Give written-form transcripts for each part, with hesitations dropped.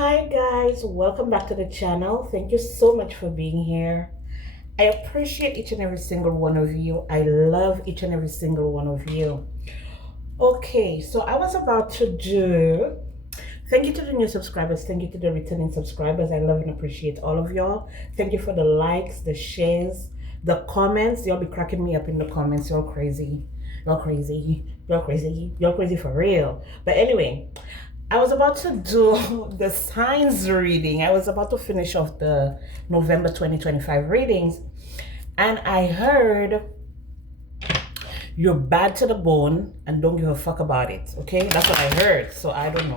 Hi guys, welcome back to the channel. Thank you so much for being here. I appreciate each and every single one of you. I love each and every single one of you. Okay, so I was about to do thank you to the new subscribers, thank you to the returning subscribers. I love and appreciate all of y'all. Thank you for the likes, the shares, the comments. Y'all be cracking me up in the comments. Y'all crazy. Y'all crazy. Y'all crazy. Y'all crazy for real. But anyway, I was about to do the signs reading. I was about to finish off the November 2025 readings, and I heard you're bad to the bone and don't give a fuck about it. Okay, that's what I heard. So I don't know.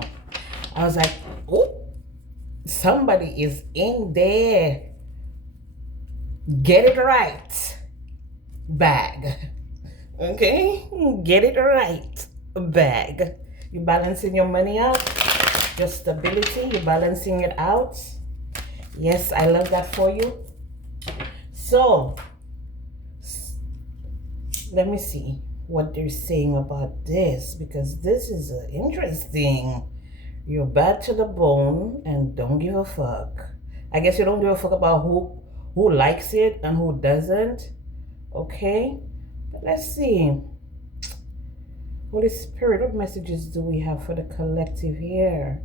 I was like, oh, somebody is in there. Get it right, bag. Okay, get it right, bag. You balancing your money out, your stability, you're balancing it out. Yes, I love that for you. So, let me see what they're saying about this, because this is interesting. You're bad to the bone and don't give a fuck. I guess you don't give a fuck about who likes it and who doesn't. Okay, but let's see. Holy Spirit, what messages do we have for the collective here?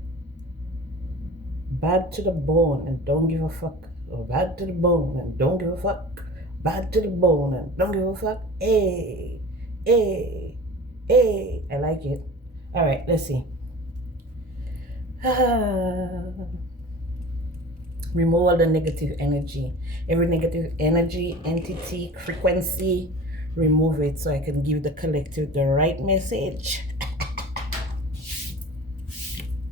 Bad to the bone and don't give a fuck. Or bad to the bone and don't give a fuck. Bad to the bone and don't give a fuck. Hey, hey, hey. I like it. All right, let's see. Remove all the negative energy. Every negative energy, entity, frequency, remove it so I can give the collective the right message.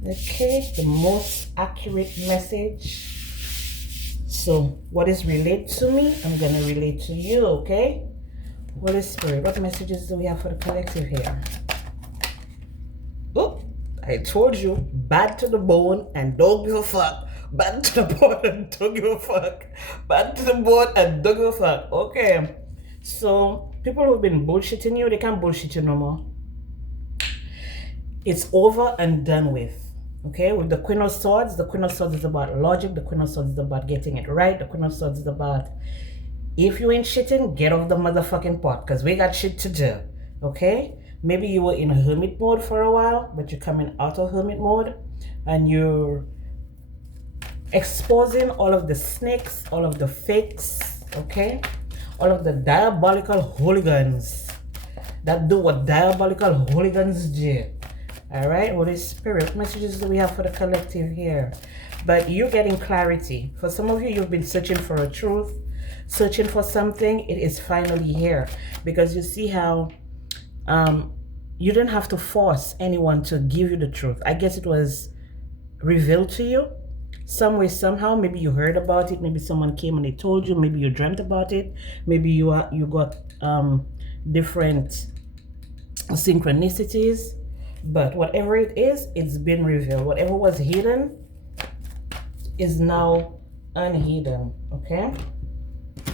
Okay, the most accurate message. So what is relayed to me, I'm gonna relate to you, okay? Holy Spirit, what messages do we have for the collective here? Oh, I told you, bad to the bone and don't give a fuck. Bad to the bone and don't give a fuck. Bad to the bone and don't give a fuck. Okay. So people who've been bullshitting you, they can't bullshit you no more. It's over and done with. Okay, with the Queen of Swords is about logic. The Queen of Swords is about getting it right. The Queen of Swords is about, if you ain't shitting, get off the motherfucking pot, because we got shit to do. Okay, maybe you were in hermit mode for a while, but you're coming out of hermit mode and you're exposing all of the snakes, all of the fakes, okay, all of the diabolical hooligans that do what diabolical hooligans do. All right, Holy Spirit, what messages do we have for the collective here? But you're getting clarity. For some of you, you've been searching for a truth, searching for something. It is finally here, because you see how you didn't have to force anyone to give you the truth. I guess it was revealed to you some way, somehow. Maybe you heard about it. Maybe someone came and they told you. Maybe you dreamt about it. Maybe you got different synchronicities. But whatever it is, it's been revealed. Whatever was hidden is now unhidden. Okay.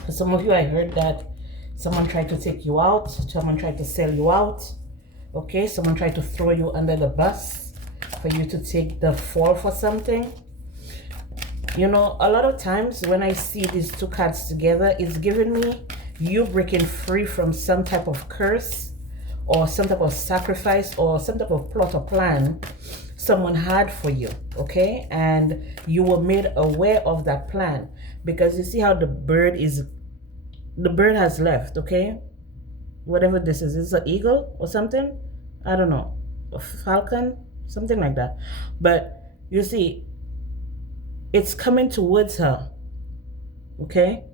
For some of you, I heard that someone tried to take you out. Someone tried to sell you out. Okay. Someone tried to throw you under the bus for you to take the fall for something. You know, a lot of times when I see these two cards together, it's giving me you breaking free from some type of curse or some type of sacrifice or some type of plot or plan someone had for you, okay? And you were made aware of that plan, because you see how the bird has left, okay? Whatever this is it an eagle or something? I don't know, a falcon, something like that. But you see, it's coming towards her, okay?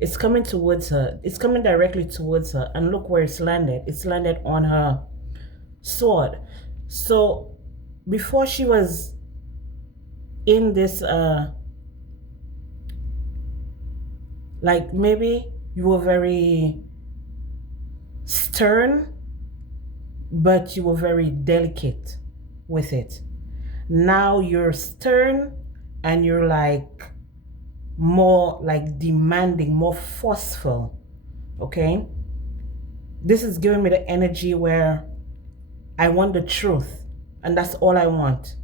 It's coming towards her. It's coming directly towards her. And look where it's landed. It's landed on her sword. So before she was in this, like maybe you were very stern, but you were very delicate with it. Now you're stern and you're like more like demanding, more forceful. Okay, this is giving me the energy where I want the truth, and that's all I want.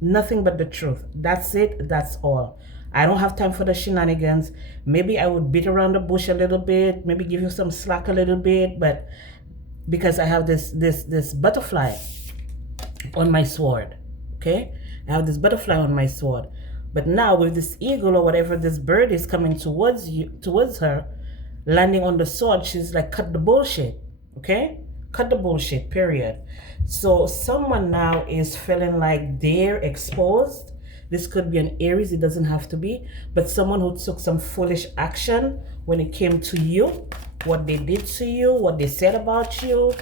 Nothing but the truth. That's it. That's all. I don't have time for the shenanigans. Maybe I would beat around the bush a little bit, maybe give you some slack a little bit, but because I have this butterfly on my sword, okay? I have this butterfly on my sword. But now with this eagle or whatever this bird is coming towards her, landing on the sword, she's like, cut the bullshit, okay? Cut the bullshit, period. So someone now is feeling like they're exposed. This could be an Aries, it doesn't have to be, but someone who took some foolish action when it came to you, what they did to you, what they said about you,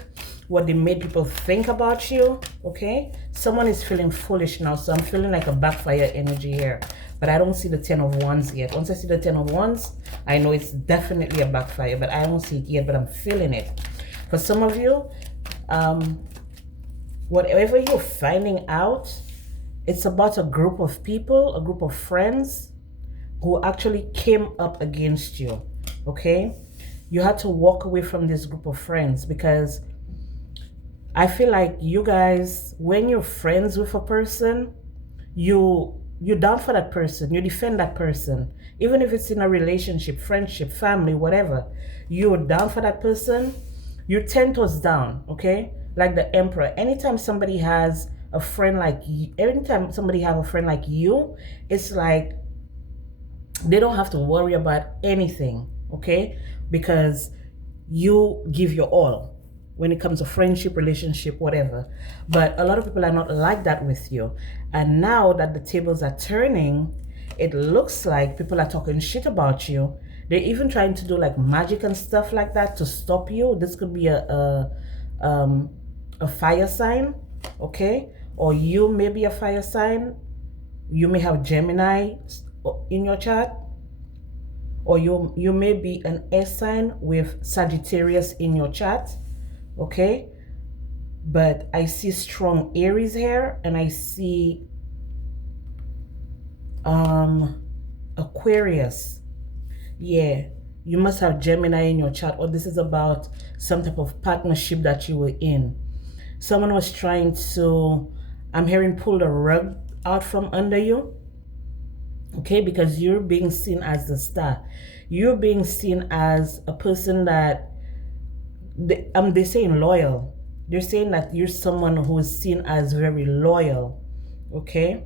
what they made people think about you, okay? Someone is feeling foolish now, so I'm feeling like a backfire energy here. But I don't see the 10 of Wands yet. Once I see the 10 of Wands, I know it's definitely a backfire, but I don't see it yet, but I'm feeling it. For some of you, whatever you're finding out, it's about a group of people, a group of friends who actually came up against you, okay? You had to walk away from this group of friends because I feel like you guys, when you're friends with a person, you're down for that person, you defend that person. Even if it's in a relationship, friendship, family, whatever, you're down for that person, you're 10 toes down, okay? Like the Emperor. Anytime somebody has a friend like you, anytime somebody have a friend like you, it's like they don't have to worry about anything, okay? Because you give your all when it comes to friendship, relationship, whatever. But a lot of people are not like that with you. And now that the tables are turning, it looks like people are talking shit about you. They're even trying to do like magic and stuff like that to stop you. This could be a fire sign, okay? Or you may be a fire sign. You may have Gemini in your chart. Or you may be an air sign with Sagittarius in your chart, okay? But I see strong Aries here, and I see Aquarius. Yeah, you must have Gemini in your chart, or this is about some type of partnership that you were in. Someone was trying to, I'm hearing, pull the rug out from under you, okay? Because you're being seen as the star. You're being seen as a person that, they're saying loyal. They're saying that you're someone who is seen as very loyal, okay?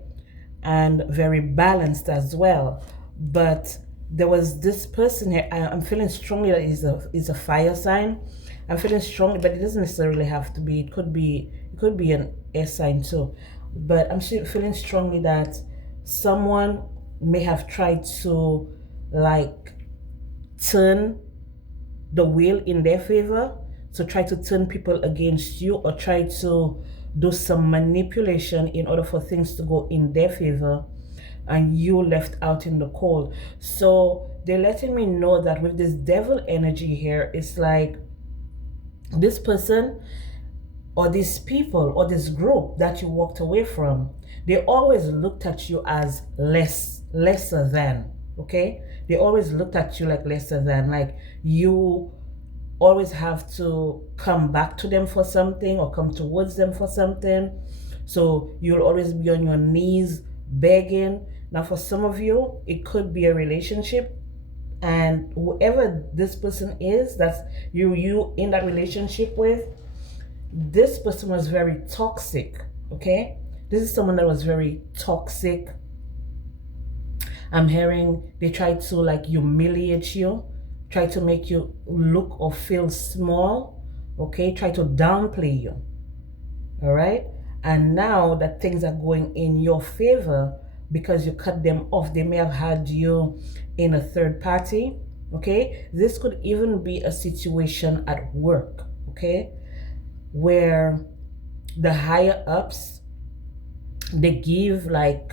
And very balanced as well. But there was this person here, I'm feeling strongly that is a fire sign. I'm feeling strongly, but it doesn't necessarily have to be. It could be an air sign too. But I'm feeling strongly that someone may have tried to like turn the wheel in their favor. So try to turn people against you, or try to do some manipulation in order for things to go in their favor, and you left out in the cold. So they're letting me know that with this devil energy here, it's like this person or these people or this group that you walked away from, they always looked at you as lesser than, okay? They always looked at you like lesser than, like you always have to come back to them for something or come towards them for something. So you'll always be on your knees begging. Now for some of you, it could be a relationship, and whoever this person is that's you in that relationship with, this person was very toxic, okay? This is someone that was very toxic. I'm hearing they tried to like humiliate you, try to make you look or feel small, okay? Try to downplay you, all right? And now that things are going in your favor because you cut them off, they may have had you in a third party, okay? This could even be a situation at work, okay? Where the higher ups, they give like,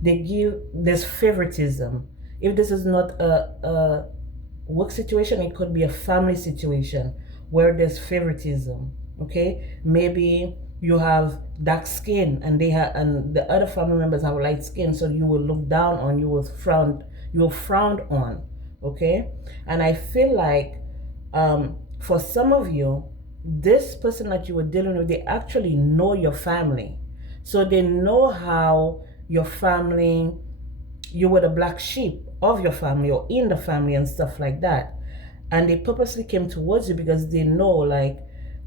there's favoritism. If this is not a work situation, it could be a family situation where there's favoritism, okay? Maybe you have dark skin and the other family members have light skin, so you will look down on, you will frowned on, okay? And I feel like for some of you, this person that you were dealing with, they actually know your family. So they know how your family, you were the black sheep of your family or in the family and stuff like that. And they purposely came towards you because they know, like,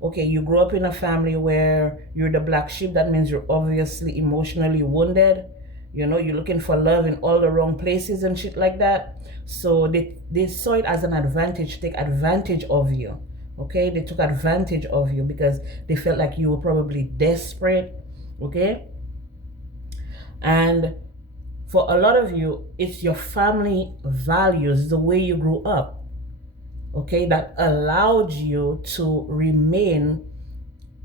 okay, you grew up in a family where you're the black sheep. That means you're obviously emotionally wounded. You know, you're looking for love in all the wrong places and shit like that. So they saw it as an advantage, take advantage of you. Okay, they took advantage of you because they felt like you were probably desperate. Okay, and for a lot of you, it's your family values, the way you grew up, okay, that allowed you to remain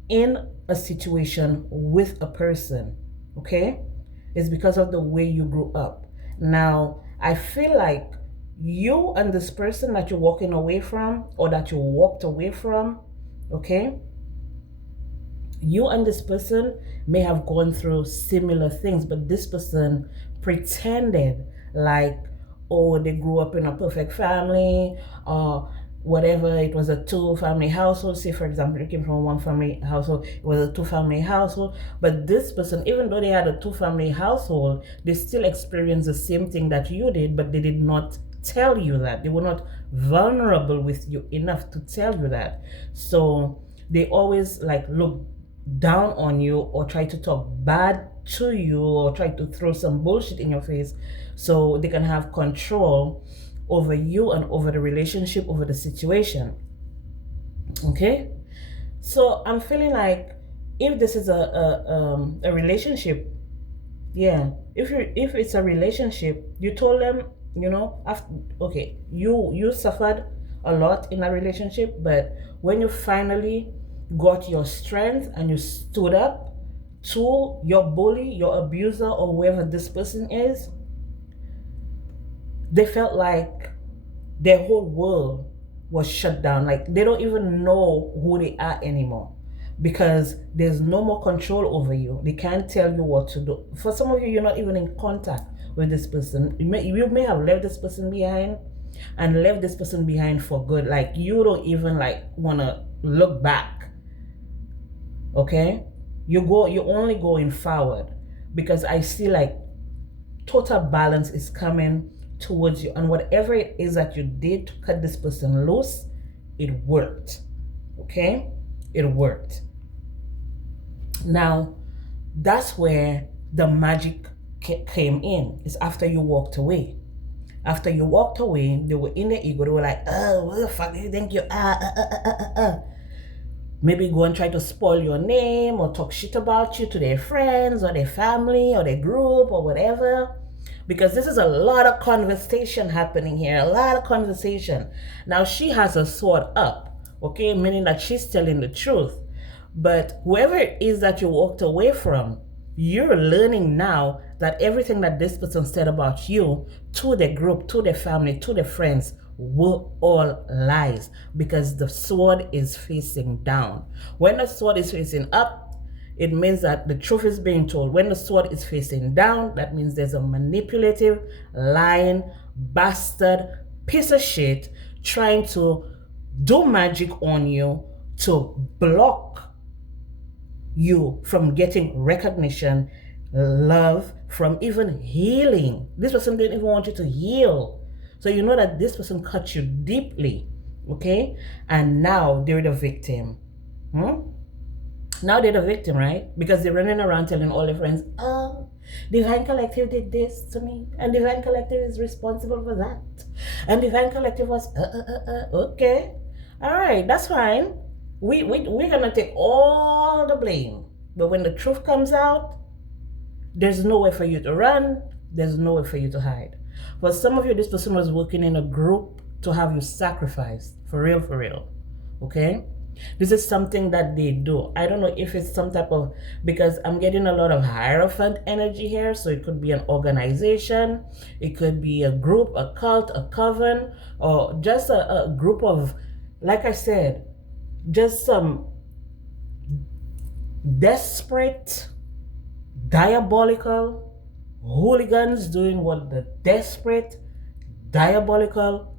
in a situation with a person, okay? It's because of the way you grew up. Now, I feel like you and this person that you're walking away from or that you walked away from, okay, you and this person may have gone through similar things, but this person pretended like, oh, they grew up in a perfect family, or whatever. It was a two-family household. Say, for example, you came from a one-family household, it was a two-family household. But this person, even though they had a two-family household, they still experienced the same thing that you did, but they did not tell you that. They were not vulnerable with you enough to tell you that. So they always like look down on you or try to talk bad to you or try to throw some bullshit in your face so they can have control over you and over the relationship, over the situation. Okay, so I'm feeling like if this is a relationship, yeah, if it's a relationship, you told them, you know, after, okay, you suffered a lot in a relationship, but when you finally got your strength and you stood up to your bully, your abuser, or whoever this person is, they felt like their whole world was shut down. Like they don't even know who they are anymore because there's no more control over you. They can't tell you what to do. For some of you, you're not even in contact with this person. You may have left this person behind and left this person behind for good. Like you don't even like want to look back. Okay, you're only going forward because I see like total balance is coming towards you, and whatever it is that you did to cut this person loose, it worked. Okay, it worked. Now that's where the magic came in. It's after you walked away. After you walked away, they were in the ego. They were like, oh, what the fuck do you think you are? Maybe go and try to spoil your name or talk shit about you to their friends or their family or their group or whatever. Because this is a lot of conversation happening here, a lot of conversation. Now she has a sword up, okay, meaning that she's telling the truth. But whoever it is that you walked away from, you're learning now that everything that this person said about you to the group, to the family, to the friends were all lies because the sword is facing down. When the sword is facing up, it means that the truth is being told. When the sword is facing down, that means there's a manipulative, lying, bastard, piece of shit trying to do magic on you to block you from getting recognition, love, from even healing. This person didn't even want you to heal. So you know that this person cut you deeply, okay? And now they're the victim. Now they're the victim, right? Because they're running around telling all their friends, oh, Divine Collective did this to me, and Divine Collective is responsible for that. And Divine Collective was, okay. All right, that's fine. We're going to take all the blame. But when the truth comes out, there's nowhere for you to run. There's nowhere for you to hide. For some of you, this person was working in a group to have you sacrificed. For real. Okay? This is something that they do. I don't know if it's some type of, because I'm getting a lot of Hierophant energy here. So it could be an organization. It could be a group, a cult, a coven, or just a group of, like I said, just some desperate, diabolical hooligans doing what the desperate, diabolical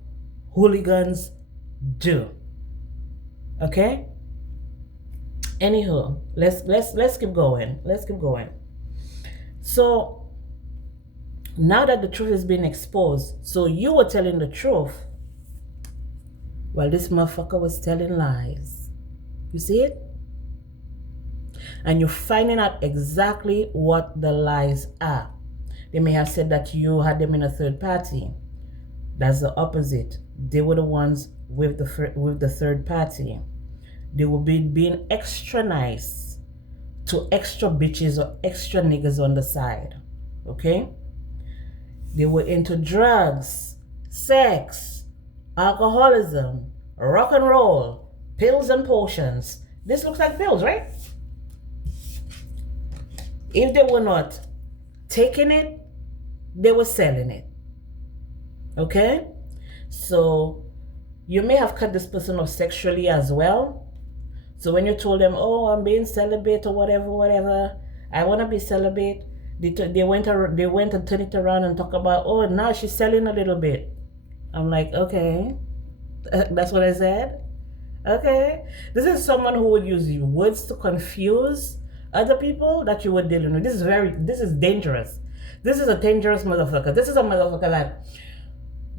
hooligans do. Okay? Anywho, let's keep going. Let's keep going. So now that the truth is being exposed, so you were telling the truth while this motherfucker was telling lies. You see it? And you're finding out exactly what the lies are. They may have said that you had them in a third party. That's the opposite. They were the ones with the third party. They will be being extra nice to extra bitches or extra niggas on the side. Okay? They were into drugs, sex, alcoholism, rock and roll, pills and potions. This looks like pills, right? If they were not taking it, they were selling it. Okay? So you may have cut this person off sexually as well. So when you told them, oh, I'm being celibate or whatever, I want to be celibate, they went and turned it around and talk about, oh, now she's selling a little bit. I'm like, okay, that's what I said. Okay, this is someone who would use words to confuse other people that you were dealing with. This is dangerous. This is a dangerous motherfucker. This is a motherfucker that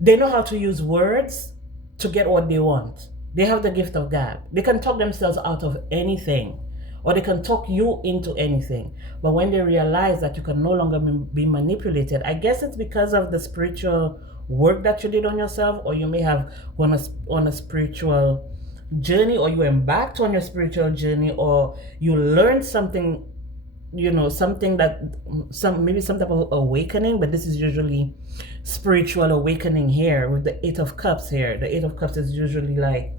they know how to use words to get what they want. They have the gift of gab. They can talk themselves out of anything, or they can talk you into anything. But when they realize that you can no longer be manipulated, I guess it's because of the spiritual work that you did on yourself, or you may have gone on a spiritual journey, or you embarked on your spiritual journey, or you learned something, something that maybe some type of awakening. But this is usually spiritual awakening here with the Eight of Cups here. The Eight of Cups is usually like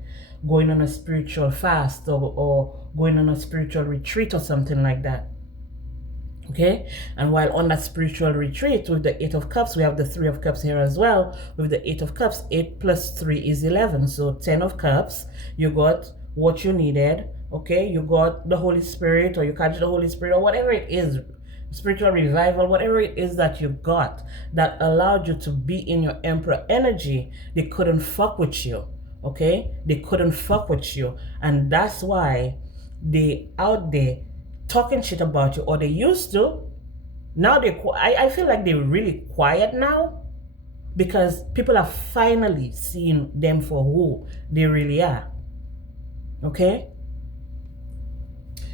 going on a spiritual fast or going on a spiritual retreat or something like that. Okay, and while on that spiritual retreat with the Eight of Cups, we have the Three of Cups here as well. With the Eight of Cups, 8 plus 3 is 11. So 10 of Cups, you got what you needed. Okay, you got the Holy Spirit, or you catch the Holy Spirit, or whatever it is, spiritual revival, whatever it is that you got that allowed you to be in your Emperor energy. They couldn't fuck with you. Okay, they couldn't fuck with you, and that's why they out there talking shit about you, or they used to. Now I feel like they're really quiet now, because people are finally seeing them for who they really are. Okay,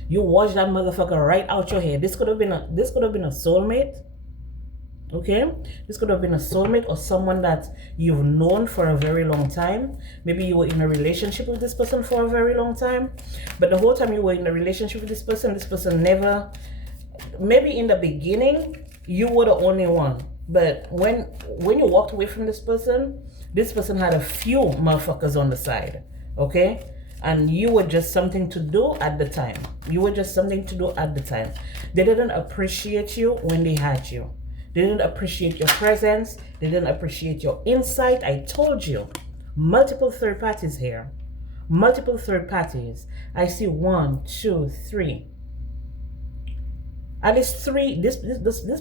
you watch that motherfucker right out your head. This could have been a soulmate. Okay, this could have been a soulmate, or someone that you've known for a very long time. Maybe you were in a relationship with this person for a very long time, but the whole time you were in a relationship with this person never, maybe in the beginning you were the only one, but when you walked away from this person had a few motherfuckers on the side. Okay, and you were just something to do at the time. They didn't appreciate you when they had you. They didn't appreciate your presence. They didn't appreciate your insight. I told you, multiple third parties here. Multiple third parties. I see 1, 2, 3. At least 3. This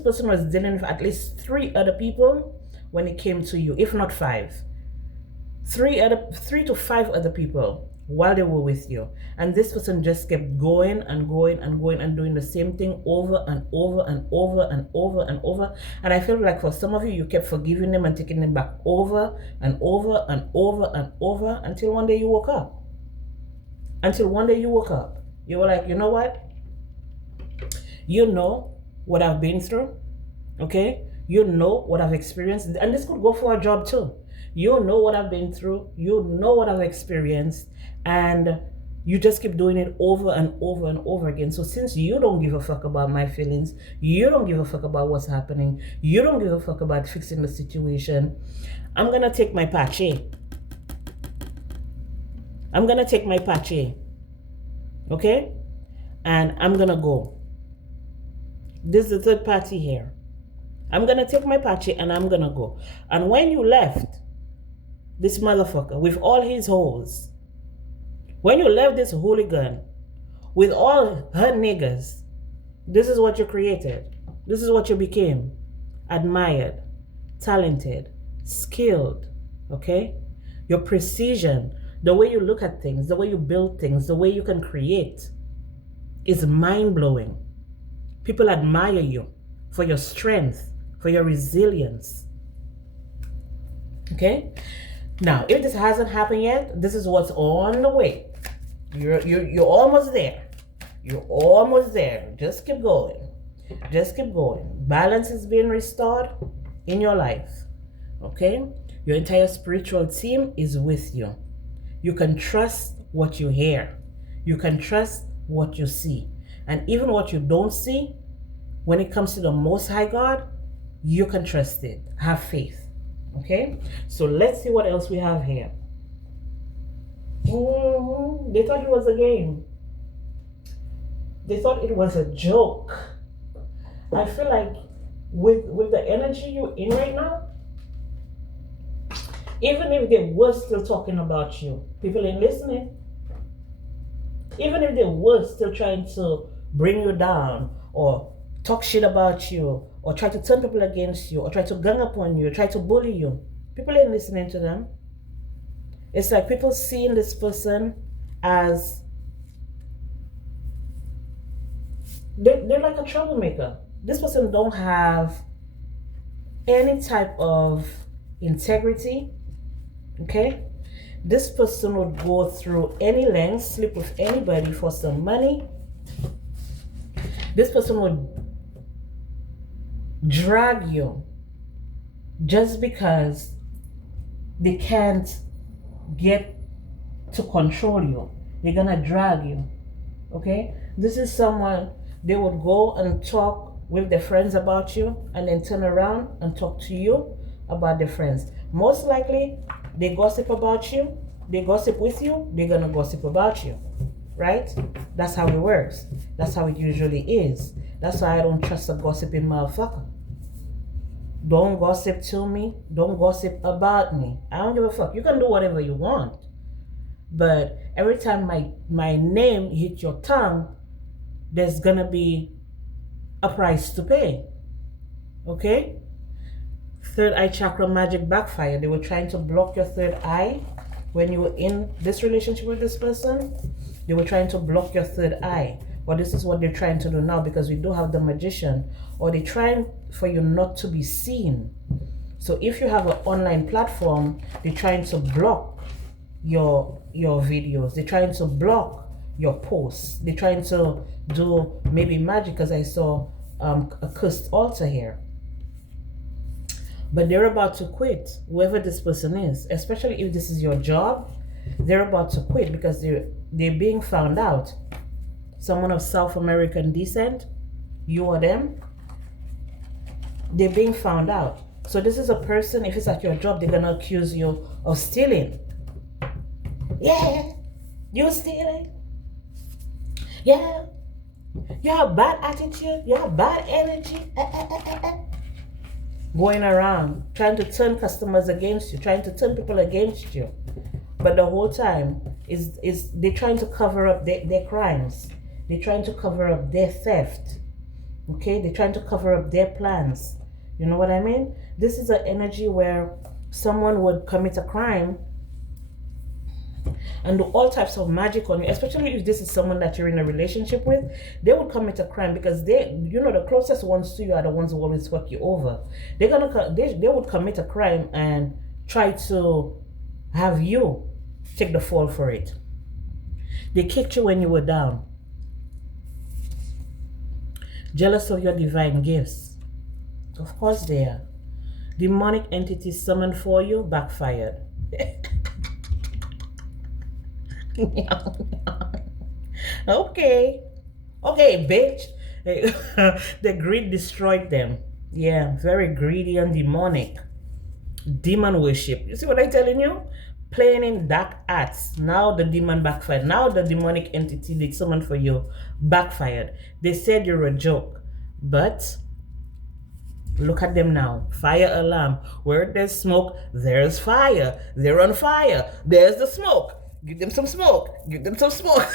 person was dealing with at least 3 other people when it came to you, if not 5. 3 to 5 other people while they were with you, and this person just kept going and doing the same thing over and over and over and over and over. And I feel like for some of you kept forgiving them and taking them back over and over and over and over until one day you woke up. You were like, you know what? You know what I've been through. Okay, you know what I've experienced, and this could go for a job too. You know what I've been through. You know what I've experienced. And you just keep doing it over and over and over again. So since you don't give a fuck about my feelings, you don't give a fuck about what's happening, you don't give a fuck about fixing the situation, I'm going to take my pache. Okay? And I'm going to go. This is the third party here. I'm going to take my pache and I'm going to go. And when you left, this motherfucker with all his hoes, when you left this hooligan with all her niggas, this is what you created. This is what you became. Admired, talented, skilled, okay? Your precision, the way you look at things, the way you build things, the way you can create. is mind-blowing. People admire you for your strength, for your resilience. Okay? Now, if this hasn't happened yet, this is what's on the way. You're almost there. You're almost there. Just keep going. Just keep going. Balance is being restored in your life. Okay? Your entire spiritual team is with you. You can trust what you hear. You can trust what you see. And even what you don't see, when it comes to the Most High God, you can trust it. Have faith. Okay? So let's see what else we have here. They thought it was a game. They thought it was a joke. I feel like with the energy you're in right now, even if they were still talking about you, people ain't listening. Even if they were still trying to bring you down or talk shit about you or try to turn people against you or try to gang up on you, try to bully you, people ain't listening to them. It's like people seeing this person as they're like a troublemaker. This person don't have any type of integrity. Okay? This person would go through any length, sleep with anybody for some money. This person would drag you just because they can't get to control you. They're gonna drag you. Okay? This is someone, they would go and talk with their friends about you and then turn around and talk to you about their friends. Most likely, they gossip about you, they gossip with you, they're gonna gossip about you. Right? That's how it works. That's how it usually is. That's why I don't trust a gossiping motherfucker. Don't gossip to me. Don't gossip about me. I don't give a fuck. You can do whatever you want. But every time my name hits your tongue, there's gonna be a price to pay. Okay? Third eye chakra magic backfire. They were trying to block your third eye when you were in this relationship with this person. They were trying to block your third eye. But this is what they're trying to do now, because we do have the magician. Or they're trying for you not to be seen. So if you have an online platform, they're trying to block your videos. They're trying to block your posts. They're trying to do maybe magic, because I saw a cursed altar here. But they're about to quit, whoever this person is, especially if this is your job. They're about to quit because they're being found out. Someone of South American descent, you or them, they're being found out. So this is a person, if it's at your job, they're gonna accuse you of stealing. Yeah, you stealing. Yeah, you have bad attitude, you have bad energy. Going around trying to turn customers against you, trying to turn people against you. But the whole time is they're trying to cover up their crimes. They're trying to cover up their theft. Okay, they're trying to cover up their plans. You know what I mean? This is an energy where someone would commit a crime and do all types of magic on you, especially if this is someone that you're in a relationship with. They would commit a crime because they, you know, the closest ones to you are the ones who always fuck you over. They would commit a crime and try to have you take the fall for it. They kicked you when you were down. Jealous of your divine gifts. Of course they are. Demonic entities summoned for you, backfired. Okay, bitch. The greed destroyed them. Yeah, very greedy and demonic. Demon worship. You see what I'm telling you? Playing in dark arts. Now the demon backfired. Now the demonic entity they summoned for you backfired. They said you're a joke, but look at them now. Fire alarm. Where there's smoke, there's fire. They're on fire. There's the smoke. Give them some smoke. Give them some smoke.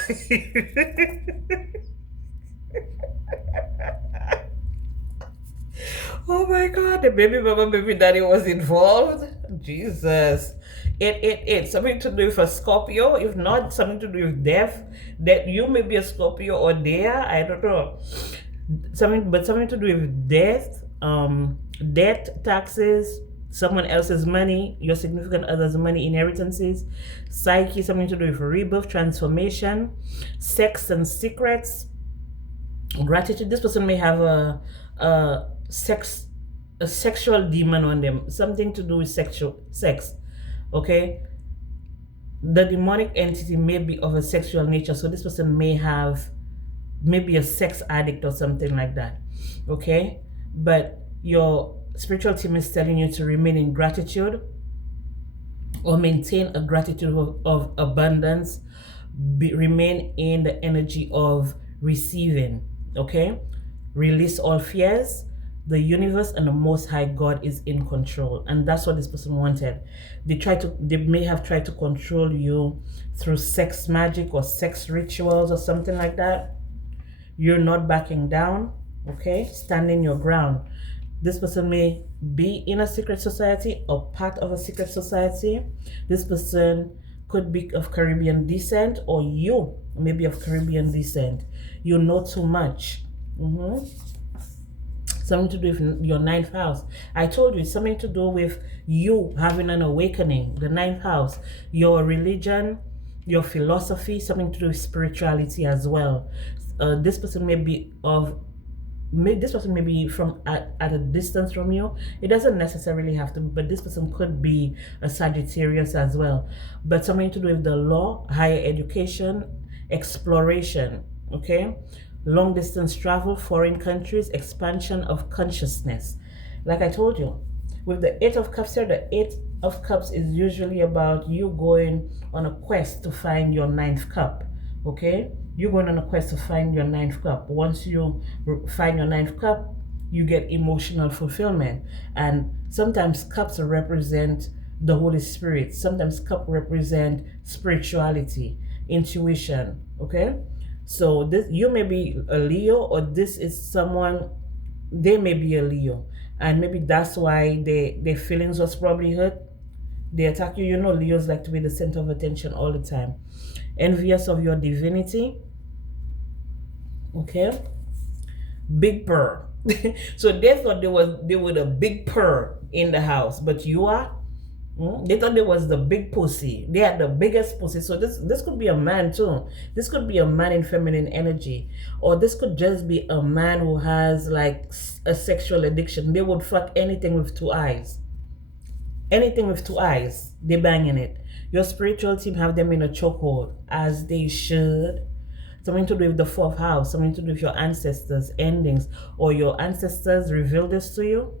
Oh my God, the baby mama, baby daddy was involved. Jesus. It's something to do with a Scorpio. If not, something to do with death. That you may be a Scorpio or there. I don't know. Something to do with death, debt, taxes, someone else's money, your significant other's money, inheritances, psyche, something to do with rebirth, transformation, sex and secrets, gratitude. This person may have a sex a sexual demon on them, something to do with sex. Okay, the demonic entity may be of a sexual nature, so this person may have maybe a sex addict or something like that. Okay, but your spiritual team is telling you to remain in gratitude or maintain a gratitude of abundance. Remain in the energy of receiving. Okay, release all fears. The universe and the Most High God is in control, and that's what this person wanted. They may have tried to control you through sex magic or sex rituals or something like that. You're not backing down. Okay, standing your ground. This person may be in a secret society or part of a secret society. This person could be of Caribbean descent, or you may be of Caribbean descent. You know too much. Something to do with your ninth house. I told you, it's something to do with you having an awakening. The ninth house, your religion, your philosophy, something to do with spirituality as well. This person may be from at a distance from you. It doesn't necessarily have to, but this person could be a Sagittarius as well. But something to do with the law, higher education, exploration. Okay, long distance travel, foreign countries, expansion of consciousness. Like I told you, with the Eight of Cups here, the Eight of Cups is usually about you going on a quest to find your ninth cup. Okay, you're going on a quest to find your ninth cup. Once you find your ninth cup, you get emotional fulfillment. And sometimes cups represent the Holy Spirit. Sometimes cup represent spirituality, intuition. Okay, so this, you may be a Leo, or this is someone, they may be a Leo, and maybe that's why their feelings was probably hurt. They attack you. You know, Leos like to be the center of attention all the time. Envious of your divinity. Okay, big purr. So they thought they were the big purr in the house, but you are. They thought there was the big pussy. They had the biggest pussy. So this could be a man too. This could be a man in feminine energy, or this could just be a man who has like a sexual addiction. They would fuck anything with two eyes. Anything with two eyes, they banging it. Your spiritual team have them in a chokehold, as they should. Something to do with the fourth house, something to do with your ancestors' endings, or your ancestors revealed this to you,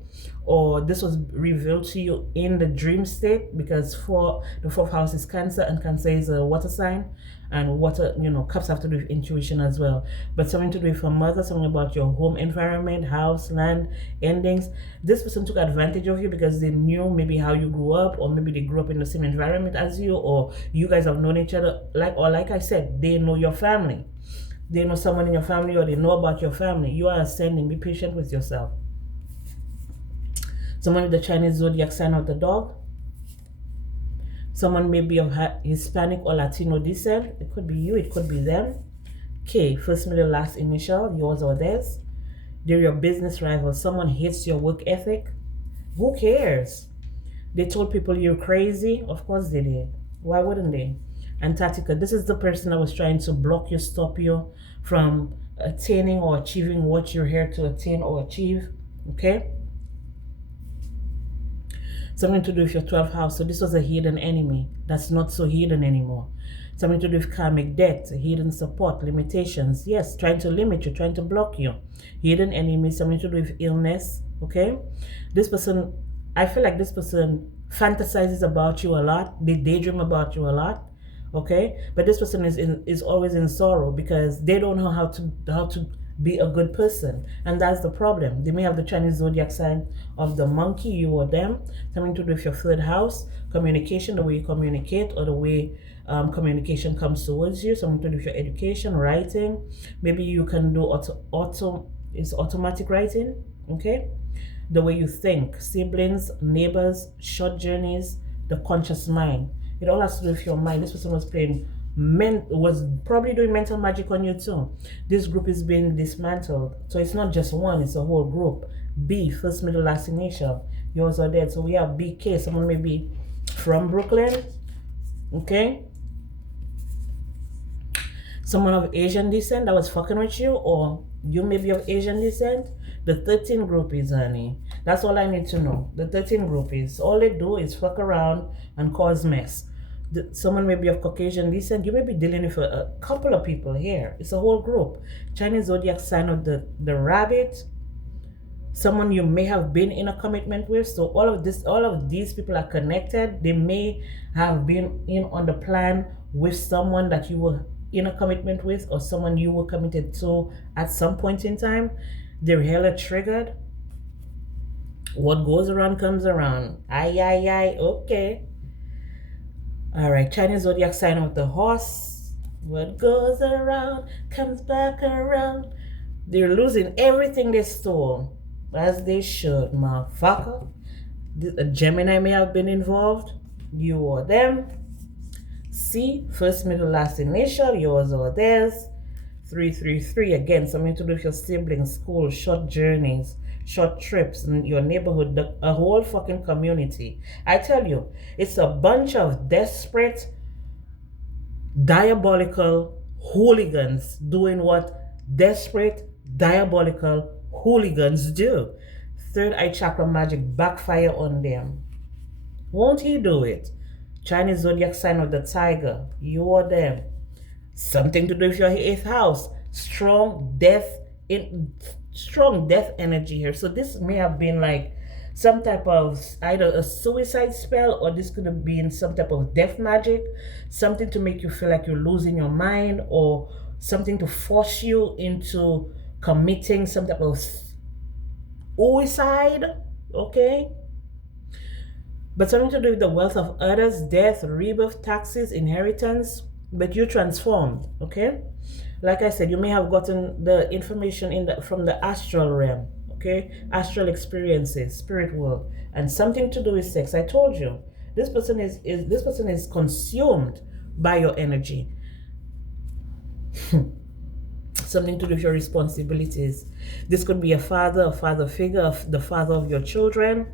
or this was revealed to you in the dream state, because the fourth house is Cancer, and Cancer is a water sign, and water, cups have to do with intuition as well. But something to do with your mother, something about your home environment, house, land, endings. This person took advantage of you because they knew maybe how you grew up, or maybe they grew up in the same environment as you, or you guys have known each other. Like I said, they know your family. They know someone in your family, or they know about your family. You are ascending. Be patient with yourself. Someone with the Chinese zodiac sign of the dog. Someone may be of Hispanic or Latino descent. It could be you, it could be them. K, first, middle, last initial, yours or theirs. They're your business rival. Someone hates your work ethic. Who cares? They told people you're crazy. Of course they did. Why wouldn't they? Antarctica, this is the person that was trying to block you, stop you from attaining or achieving what you're here to attain or achieve. Okay? Something to do with your 12th house. So this was a hidden enemy that's not so hidden anymore. Something to do with karmic debt, hidden support, limitations. Yes, trying to limit you, trying to block you. Hidden enemy, something to do with illness. Okay? This person, I feel like this person fantasizes about you a lot. They daydream about you a lot. Okay? But this person is always in sorrow because they don't know how to be a good person, and that's the problem. They may have the Chinese zodiac sign of the monkey, you or them. Something to do with your third house, communication, the way you communicate, or the way communication comes towards you. Something to do with your education, writing. Maybe you can do automatic writing. Okay, the way you think. Siblings, neighbors, short journeys, the conscious mind. It all has to do with your mind. This person was was probably doing mental magic on you too. This group is being dismantled. So it's not just one, it's a whole group. B, first, middle, last initial. Yours are dead. So we have BK. Someone may be from Brooklyn. Okay? Someone of Asian descent that was fucking with you, or you may be of Asian descent. The 13 groupies, honey. That's all I need to know. The 13 groupies. All they do is fuck around and cause mess. Someone may be of Caucasian descent. You may be dealing with a couple of people here. It's a whole group. Chinese zodiac sign of the rabbit. Someone you may have been in a commitment with. So all of these people are connected. They may have been in on the plan with someone that you were in a commitment with, or someone you were committed to at some point in time. They're hella triggered. What goes around comes around. Aye, okay. All right, Chinese zodiac sign of the horse. What goes around comes back around. They're losing everything they stole, as they should, motherfucker. A Gemini may have been involved. You or them. C, first, middle, last initial. Yours or theirs. 333, again, something to do with your siblings, school, short journeys, short trips in your neighborhood, a whole fucking community. I tell you, it's a bunch of desperate, diabolical hooligans doing what desperate, diabolical hooligans do. Third eye chakra magic backfire on them. Won't he do it? Chinese zodiac sign of the tiger. You or them. Something to do with your 8th house. Strong death energy here. So this may have been like some type of either a suicide spell, or this could have been some type of death magic, something to make you feel like you're losing your mind, or something to force you into committing some type of suicide. Okay? But something to do with the wealth of others, death, rebirth, taxes, inheritance. But you transformed, okay? Like I said, you may have gotten the information from the astral realm, okay? Astral experiences, spirit world, and something to do with sex. I told you, this person is consumed by your energy. Something to do with your responsibilities. This could be a father figure, the father of your children.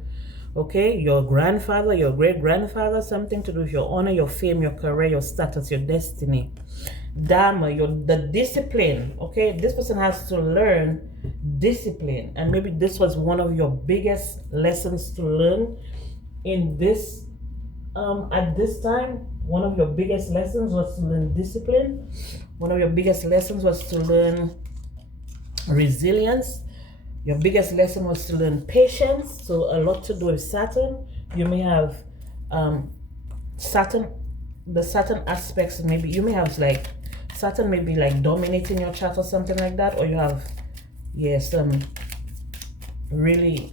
Okay, your grandfather, your great-grandfather, something to do with your honor, your fame, your career, your status, your destiny. Dharma, the discipline. Okay, this person has to learn discipline. And maybe this was one of your biggest lessons to learn in this, at this time. One of your biggest lessons was to learn discipline. One of your biggest lessons was to learn resilience. Your biggest lesson was to learn patience. So a lot to do with Saturn. You may have Saturn, the Saturn aspects, maybe you may have like, Saturn may be like dominating your chart or something like that. Or you have, some really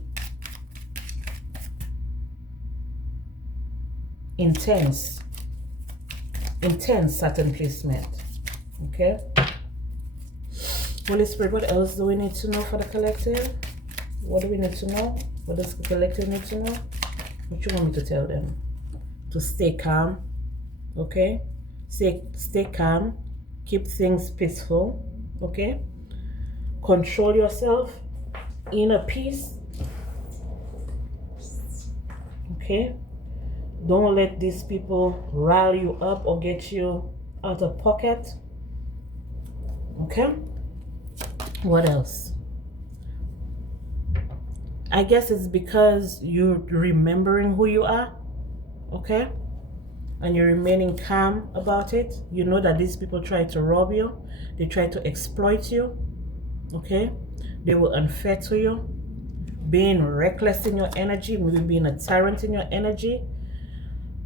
intense Saturn placement. Okay? Holy Spirit, what else do we need to know for the collective? What do we need to know? What does the collective need to know? What you want me to tell them? To stay calm, okay? Stay calm. Keep things peaceful, okay? Control yourself. Inner peace, okay? Don't let these people rile you up or get you out of pocket, okay? What else? I guess it's because you're remembering who you are, okay? And you're remaining calm about it. You know that these people try to rob you. They try to exploit you, okay? They were unfair to you. Being reckless in your energy, maybe being a tyrant in your energy.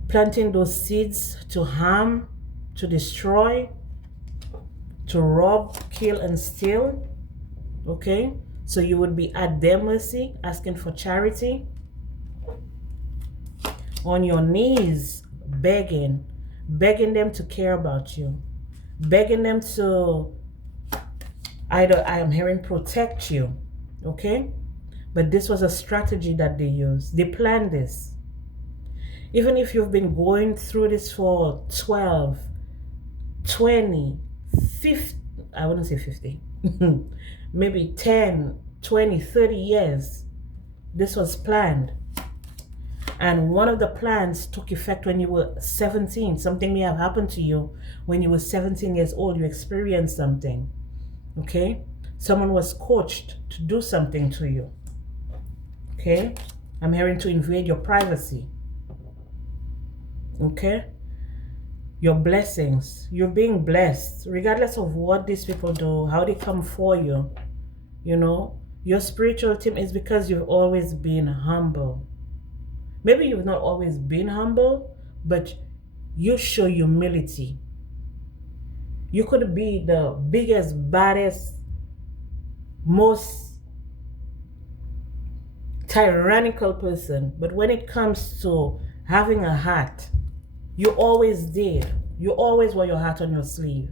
Planting those seeds to harm, to destroy, to rob, kill, and steal. Okay, so you would be at their mercy, asking for charity, on your knees, begging them to care about you, begging them to either, I am hearing, protect you. Okay, but this was a strategy that they used. They planned this. Even if you've been going through this for 12, 20, 50, I wouldn't say 50, maybe 10, 20, 30 years, this was planned. And one of the plans took effect when you were 17. Something may have happened to you when you were 17 years old. You experienced something. Okay? Someone was coached to do something to you. Okay? I'm hearing to invade your privacy. Okay? Your blessings. You're being blessed. Regardless of what these people do, how they come for you. You know? Your spiritual team is because you've always been humble. Maybe you've not always been humble, but you show humility. You could be the biggest, baddest, most tyrannical person, but when it comes to having a heart, you always did. You always wore your heart on your sleeve.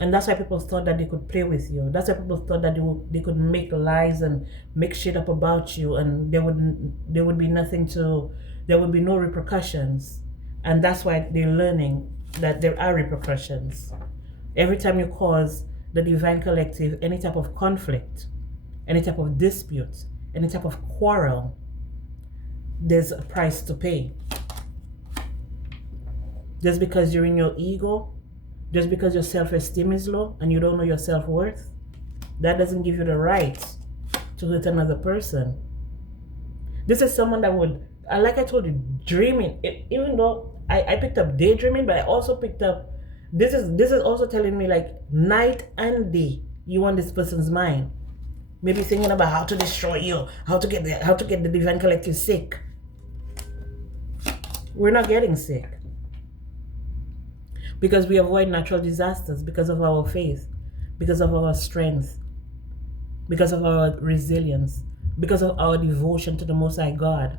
And that's why people thought that they could play with you. That's why people thought that they could make lies and make shit up about you, and there would be nothing to, there would be no repercussions. And that's why they're learning that there are repercussions. Every time you cause the Divine Collective any type of conflict, any type of dispute, any type of quarrel, there's a price to pay. Just because you're in your ego, just because your self-esteem is low and you don't know your self-worth, that doesn't give you the right to hurt another person. This is someone that would, like I told you, dreaming. Even though I picked up daydreaming, but I also picked up, this is also telling me like night and day, you want this person's mind. Maybe thinking about how to destroy you, how to get the Divine Collective sick. We're not getting sick. Because we avoid natural disasters because of our faith, because of our strength, because of our resilience, because of our devotion to the Most High God.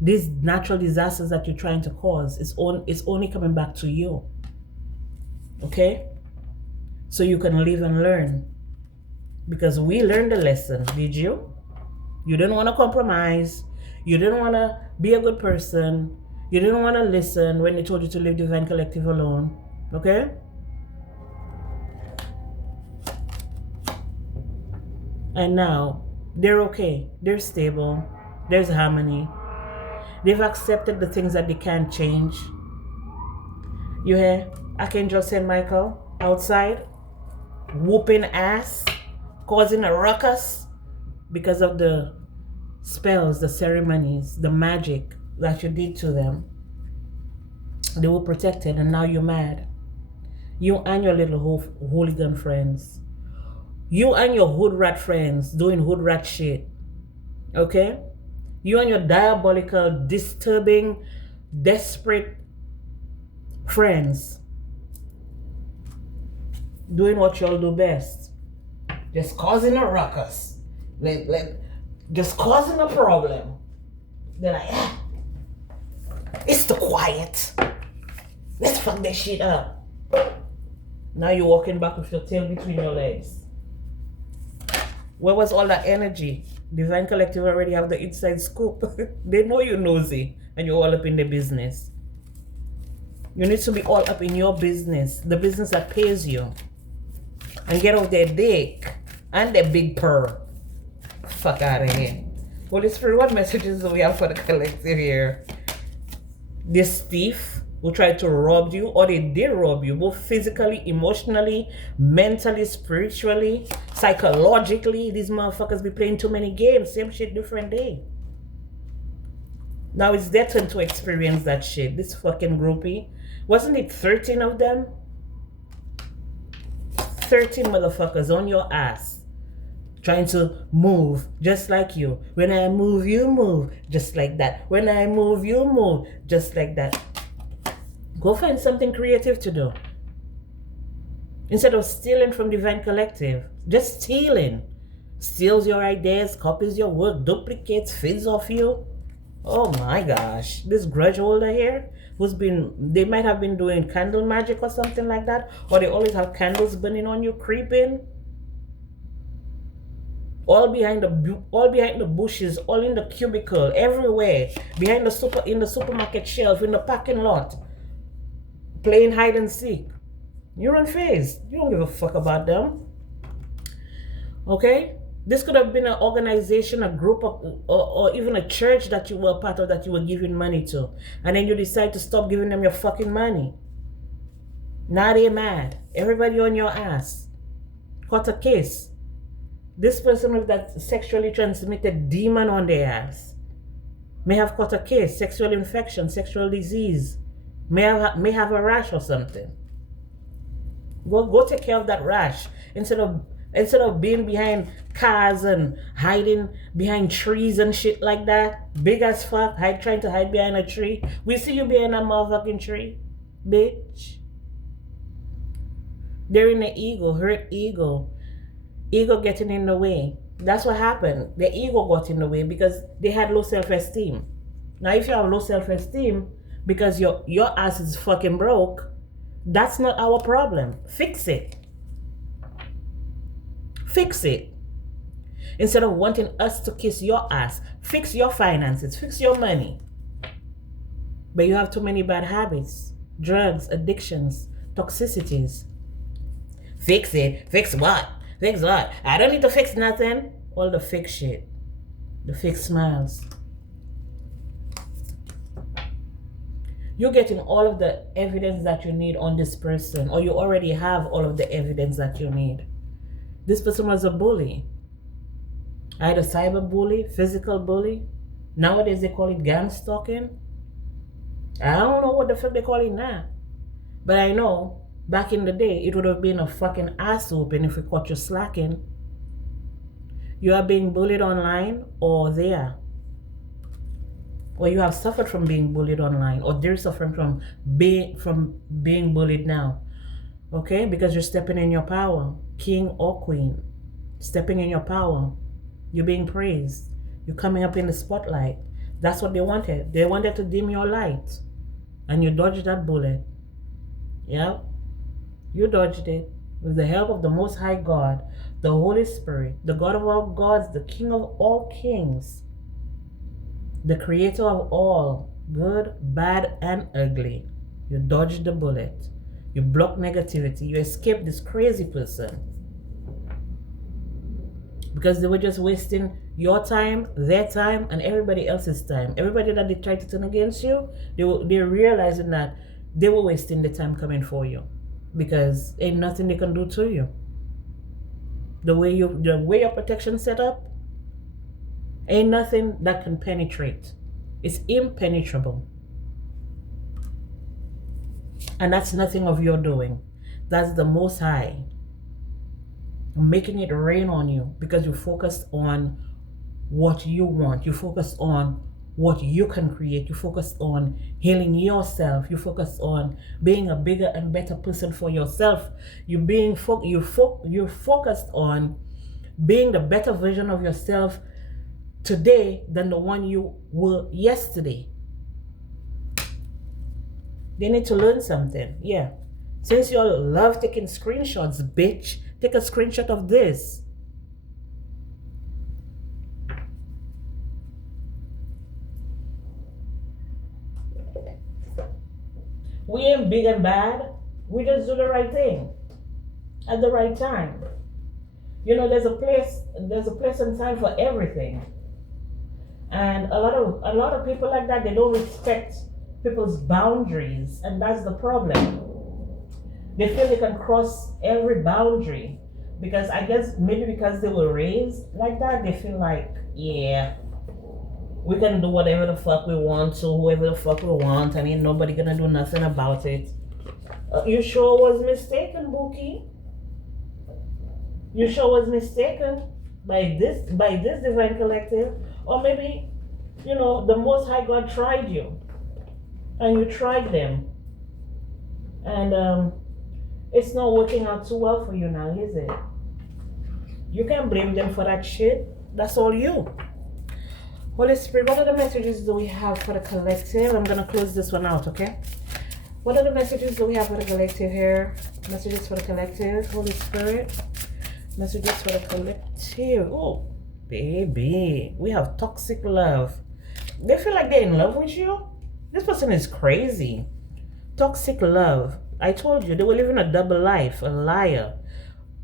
These natural disasters that you're trying to cause, it's only coming back to you. Okay? So you can live and learn. Because we learned the lesson, did you? You didn't want to compromise. You didn't want to be a good person. You didn't want to listen when they told you to leave Divine Collective alone. Okay? And now, they're okay. They're stable. There's harmony. They've accepted the things that they can't change. You hear? Archangel St. Michael outside, whooping ass, causing a ruckus because of the spells, the ceremonies, the magic that you did to them. They were protected, and now you're mad. You and your little hooligan friends. You and your hood rat friends doing hood rat shit. Okay? You and your diabolical, disturbing, desperate friends doing what y'all do best. Just causing a ruckus. Just causing a problem. They're like, it's the quiet. Let's fuck this shit up. Now you're walking back with your tail between your legs. Where was all that energy? Divine Collective already have the inside scoop. They know you're nosy and you're all up in the business. You need to be all up in your business, the business that pays you. And get off their dick and their big purr. Fuck out of here. Holy Spirit, what messages do we have for the collective here? This thief who tried to rob you, or they did rob you, both physically, emotionally, mentally, spiritually, psychologically. These motherfuckers be playing too many games. Same shit, different day. Now it's their turn to experience that shit. This fucking groupie. Wasn't it 13 of them? 13 motherfuckers on your ass. Trying to move just like you. When I move, you move. Just like that. When I move, you move. Just like that. Go find something creative to do. Instead of stealing from Divine Collective. Just stealing. Steals your ideas, copies your work, duplicates, feeds off you. Oh my gosh. This grudge holder here, they might have been doing candle magic or something like that. Or they always have candles burning on you, creeping. all behind the bushes, all in the cubicle, everywhere, behind in the supermarket shelf, in the parking lot, playing hide and seek. You're unfazed. You don't give a fuck about them. Okay? This could have been an organization, a group, or even a church that you were a part of that you were giving money to. And then you decide to stop giving them your fucking money. Now they're mad. Everybody on your ass. Caught a case. This person with that sexually transmitted demon on their ass may have caught a case, sexual infection, sexual disease, may have a rash or something. Go take care of that rash instead of being behind cars and hiding behind trees and shit like that. Big as fuck, trying to hide behind a tree. We see you behind a motherfucking tree, bitch. They're in the ego, hurt ego. Ego getting in the way. That's what happened. The ego got in the way because they had low self-esteem. Now, if you have low self-esteem because your ass is fucking broke, that's not our problem. Fix it. Fix it. Instead of wanting us to kiss your ass, fix your finances, fix your money. But you have too many bad habits, drugs, addictions, toxicities. Fix it. Fix what? Fix what? I don't need to fix nothing. All the fake shit. The fake smiles. You're getting all of the evidence that you need on this person, or you already have all of the evidence that you need. This person was a bully. Either cyber bully, physical bully. Nowadays they call it gang stalking. I don't know what the fuck they call it now. But I know back in the day, it would have been a fucking ass whooping if we caught you slacking. You are being bullied online or there. Or you have suffered from being bullied online, or they're suffering from being bullied now. Okay? Because you're stepping in your power. King or queen. Stepping in your power. You're being praised. You're coming up in the spotlight. That's what they wanted. They wanted to dim your light. And you dodged that bullet. Yeah? You dodged it with the help of the Most High God, the Holy Spirit, the God of all gods, the King of all kings, the Creator of all, good, bad, and ugly. You dodged the bullet. You blocked negativity. You escaped this crazy person. Because they were just wasting your time, their time, and everybody else's time. Everybody that they tried to turn against you, they're realizing that they were wasting the time coming for you. Because ain't nothing they can do to you. The way your protection set up, ain't nothing that can penetrate. It's impenetrable. And that's nothing of your doing. That's the Most High making it rain on you because you focused on what you want. You focused on what you can create. You focus on healing yourself. You focus on being a bigger and better person for yourself. You're focused on being the better version of yourself today than the one you were yesterday. They need to learn something. Yeah. Since you all love taking screenshots, bitch, take a screenshot of this. We ain't big and bad. We just do the right thing at the right time. You know, there's a place and time for everything. And a lot of people like that, they don't respect people's boundaries, and that's the problem. They feel they can cross every boundary because I guess maybe because they were raised like that, they feel like, yeah, we can do whatever the fuck we want to, whoever the fuck we want, and ain't nobody gonna do nothing about it. You sure was mistaken, Bookie. You sure was mistaken by this divine collective. Or maybe, you know, the Most High God tried you. And you tried them. And it's not working out too well for you now, is it? You can't blame them for that shit. That's all you. Holy Spirit, what other messages do we have for the collective? I'm going to close this one out, okay? What other messages do we have for the collective here? Messages for the collective, Holy Spirit. Messages for the collective. Oh, Baby, we have toxic love. They feel like they're in love with you. This person is crazy. Toxic love. I told you, they were living a double life, a liar.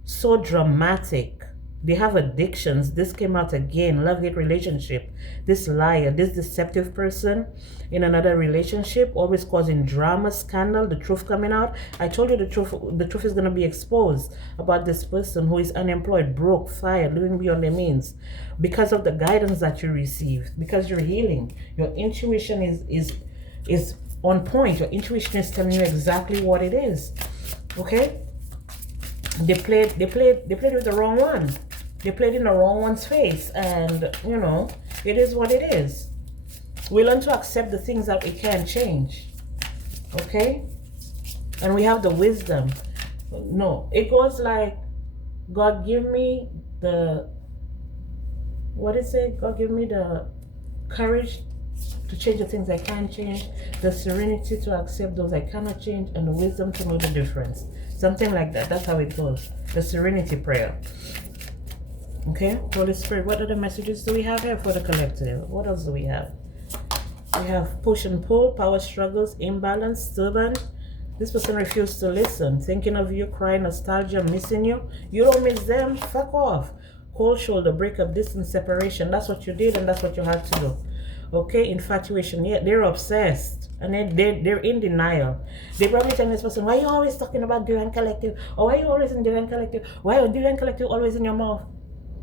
So dramatic. They have addictions. This came out again. Love-hate relationship. This liar, this deceptive person in another relationship, always causing drama, scandal, the truth coming out. I told you the truth is going to be exposed about this person who is unemployed, broke, fired, living beyond their means, because of the guidance that you received, because you're healing. Your intuition is on point. Your intuition is telling you exactly what it is. Okay? They played with the wrong one. They played in the wrong one's face, and you know, it is what it is. We learn to accept the things that we can't change. Okay? And we have the wisdom. No, it goes like, God give me the, what is it? God give me the courage to change the things I can't change, the serenity to accept those I cannot change, and the wisdom to know the difference. Something like that. That's how it goes. The serenity prayer. Okay? Holy Spirit, what other messages do we have here for the collective? What else do we have? We have push and pull, power struggles, imbalance, stubborn. This person refused to listen. Thinking of you, crying, nostalgia, missing you. You don't miss them. Fuck off. Cold shoulder, breakup, distance, separation. That's what you did, and that's what you had to do. Okay? Infatuation. Yeah, they're obsessed. And they're in denial. They probably tell this person, why are you always talking about Divine Collective? Or why are you always in Divine Collective? Why are Divine Collective always in your mouth?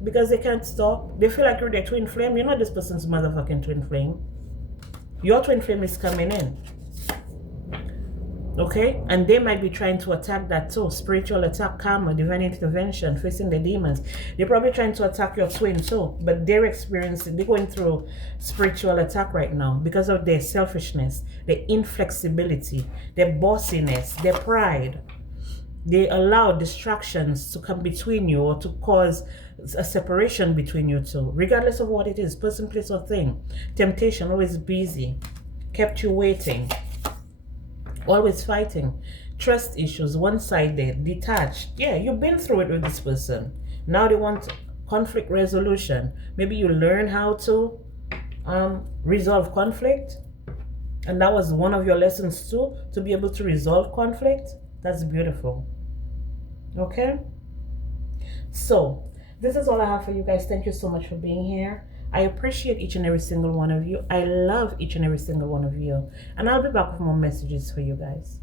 Because they can't stop. They feel like you're their twin flame. You're not this person's motherfucking twin flame. Your twin flame is coming in. Okay? And they might be trying to attack that too. Spiritual attack, karma, divine intervention, facing the demons. They're probably trying to attack your twin too. But they're going through spiritual attack right now because of their selfishness, their inflexibility, their bossiness, their pride. They allow distractions to come between you or to cause a separation between you two, regardless of what it is, person, place, or thing. Temptation, always busy, kept you waiting, always fighting. Trust issues, one-sided, detached. Yeah, you've been through it with this person. Now they want conflict resolution. Maybe you learn how to resolve conflict, and that was one of your lessons too, to be able to resolve conflict. That's beautiful. Okay? So, this is all I have for you guys. Thank you so much for being here. I appreciate each and every single one of you. I love each and every single one of you. And I'll be back with more messages for you guys.